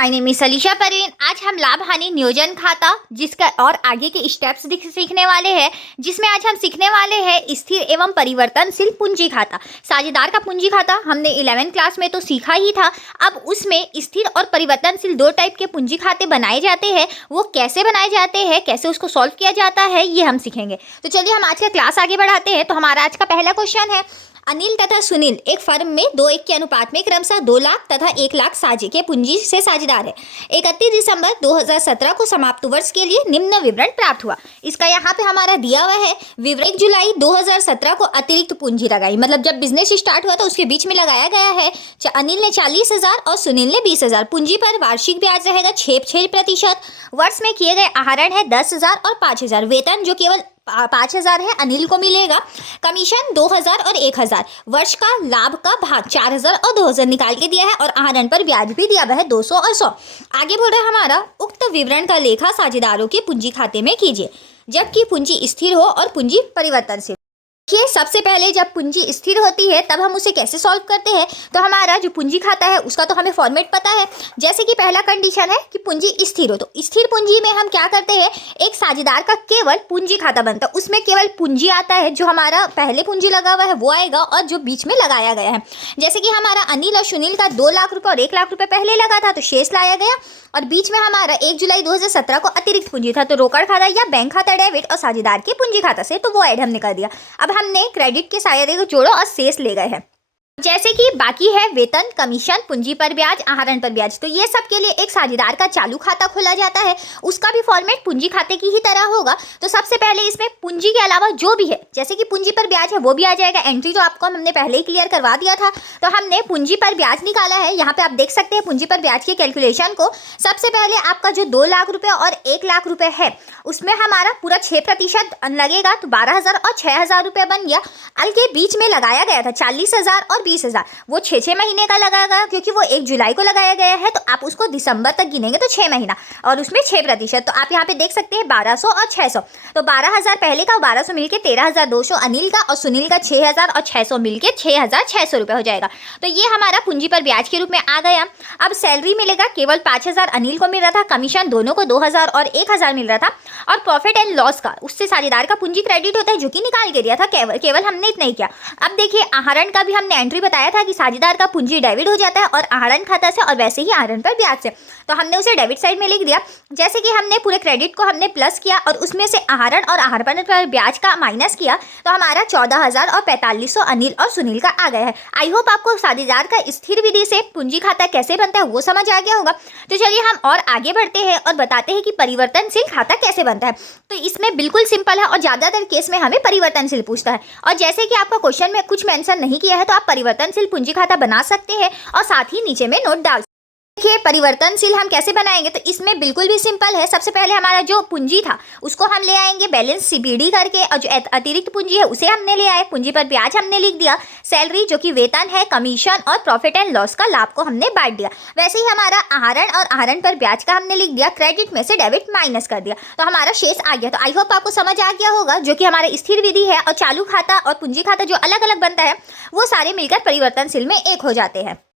My name is Alisha Parveen. आज हम लाभ हानि नियोजन खाता जिसका और आगे के स्टेप्स सीखने वाले हैं, जिसमें आज हम सीखने वाले हैं स्थिर एवं परिवर्तनशील पूंजी खाता। साझेदार का पूंजी खाता हमने 11वीं क्लास में तो सीखा ही था। अब उसमें स्थिर और परिवर्तनशील दो टाइप के पूंजी खाते बनाए जाते हैं। वो कैसे बनाए जाते हैं, कैसे उसको सॉल्व किया जाता है, ये हम सीखेंगे। तो चलिए हम आज का क्लास आगे बढ़ाते हैं। तो हमारा आज का पहला क्वेश्चन है, अनिल तथा सुनील एक फर्म में 2:1 के अनुपात में क्रमशः 2 लाख तथा 1 लाख साझे के पूंजी से साझेदार है। 31 दिसंबर 2017 को समाप्त वर्ष के लिए निम्न विवरण प्राप्त हुआ। इसका यहाँ पे हमारा दिया हुआ है विवरण। 1 जुलाई 2017 को अतिरिक्त पूंजी लगाई, मतलब जब बिजनेस स्टार्ट हुआ था उसके बीच में लगाया गया है। अनिल ने 40,000 और सुनील ने 20,000। पूंजी पर वार्षिक ब्याज रहेगा 6%। वर्ष में किए गए आहरण है 10,000 और 5,000। वेतन जो केवल 5,000 है अनिल को मिलेगा। कमीशन 2,000 और 1,000। वर्ष का लाभ का भाग 4,000 और 2,000 निकाल के दिया है और आहरण पर ब्याज भी दिया हुआ है 200 और 100। आगे बोल रहा है हमारा उक्त विवरण का लेखा साझेदारों के पूंजी खाते में कीजिए जबकि पूंजी स्थिर हो और पूंजी परिवर्तनशील। देखिए, सबसे पहले जब पूंजी स्थिर होती है तब हम उसे कैसे सॉल्व करते हैं। तो हमारा जो पूंजी खाता है उसका तो हमें फॉर्मेट पता है। जैसे कि पहला कंडीशन है कि पूंजी स्थिर हो, तो स्थिर पूंजी में हम क्या करते हैं, एक साझेदार का केवल पूंजी खाता बनता है। उसमें केवल पूंजी आता है, जो हमारा पहले पूंजी लगा हुआ है वो आएगा और जो बीच में लगाया गया है। जैसे कि हमारा अनिल और सुनील का 2 लाख रुपये और 1 लाख रुपये पहले लगा था तो शेष लाया गया, और बीच में हमारा 1 जुलाई 2017 को अतिरिक्त पूंजी था तो रोकड़ खाता या बैंक खाता डेबिट और साझेदार के पूंजी खाता से तो वो ऐड हमने कर दिया। अब हमने क्रेडिट के सारे को जोड़ो और शेष ले गए हैं। जैसे कि बाकी है वेतन, कमीशन, पूंजी पर ब्याज, आहरण पर ब्याज। तो ये सब के लिए एक साझेदार का चालू खाता खोला जाता है। उसका भी फॉर्मेट पूंजी खाते की ही तरह होगा। तो सबसे पहले इसमें पूंजी के अलावा जो भी है, जैसे कि पूंजी पर ब्याज है वो भी आ जाएगा। एंट्री तो आपको हमने पहले ही क्लियर करवा दिया था। तो हमने पूंजी पर ब्याज निकाला है। यहाँ पे आप देख सकते हैं पूंजी पर ब्याज के कैलकुलेशन को। सबसे पहले आपका जो 2 लाख रुपये और 1 लाख रुपये है उसमें हमारा पूरा 6% लगेगा तो 12,000 और 6,000 रुपये बन गया। अल के बीच में लगाया गया था 40,000 और 20,000। वो 6 महीने का लगाया गया क्योंकि वो 1 जुलाई को लगाया गया है। तो आप उसको दिसंबर तक गिनेंगे तो 6 महीना और उसमें 6%। तो आप यहाँ पे देख सकते हैं 1200 और 600। तो 12,000 पहले का, 1200 मिलके 13,200 अनिल का और सुनील का 6,000 और 600 मिलके 6,600 रुपये हो जाएगा। तो ये हमारा पूंजी पर ब्याज के रूप में आ गया। अब सैलरी मिलेगा, केवल 5,000 अनिल को मिल रहा था, कमीशन दोनों को 2,000 और 1,000 मिल रहा था, और प्रॉफिट एंड लॉस का उससे साझेदार का पूंजी क्रेडिट होता है जो कि निकाल के दिया था। केवल हमने इतना ही किया। अब देखिए आहरण का भी हमने एंट्री बताया था कि साझेदार का पूंजी डेबिट हो जाता है और आहरण खाता से, और वैसे ही आहरण पर ब्याज से, तो हमने उसे डेबिट साइड में लिख दिया। जैसे कि हमने पूरे क्रेडिट को हमने प्लस किया और उसमें से आहरण और आहरण पर ब्याज का माइनस किया तो हमारा 14,000 और 4,500 अनिल और सुनील का आ गया है। आई होप आपको साझेदार का स्थिर विधि से पूंजी खाता कैसे बनता है वो समझ आ गया होगा। तो चलिए हम और आगे बढ़ते हैं और बताते हैं कि परिवर्तनशील खाता कैसे बनता है। तो इसमें बिल्कुल सिंपल है और ज़्यादातर केस में हमें परिवर्तनशील पूछता है। और जैसे कि आपका क्वेश्चन में कुछ मेंशन नहीं किया है तो आप परिवर्तनशील पूंजी खाता बना सकते हैं और साथ ही नीचे में नोट डाल। देखिए परिवर्तनशील हम कैसे बनाएंगे, तो इसमें बिल्कुल भी सिंपल है। सबसे पहले हमारा जो पूंजी था उसको हम ले आएंगे बैलेंस सीबीडी करके, और जो अतिरिक्त पूंजी है उसे हमने ले आए। पूंजी पर ब्याज हमने लिख दिया, सैलरी जो कि वेतन है, कमीशन और प्रॉफिट एंड लॉस का लाभ को हमने बांट दिया। वैसे ही हमारा आहरण और आहरण पर ब्याज का हमने लिख दिया, क्रेडिट में से डेबिट माइनस कर दिया, तो हमारा शेष आ गया। तो आई होप आपको समझ आ गया होगा जो कि हमारा स्थिर विधि है, और चालू खाता और पूंजी खाता जो अलग अलग बनता है वो सारे मिलकर परिवर्तनशील में एक हो जाते हैं।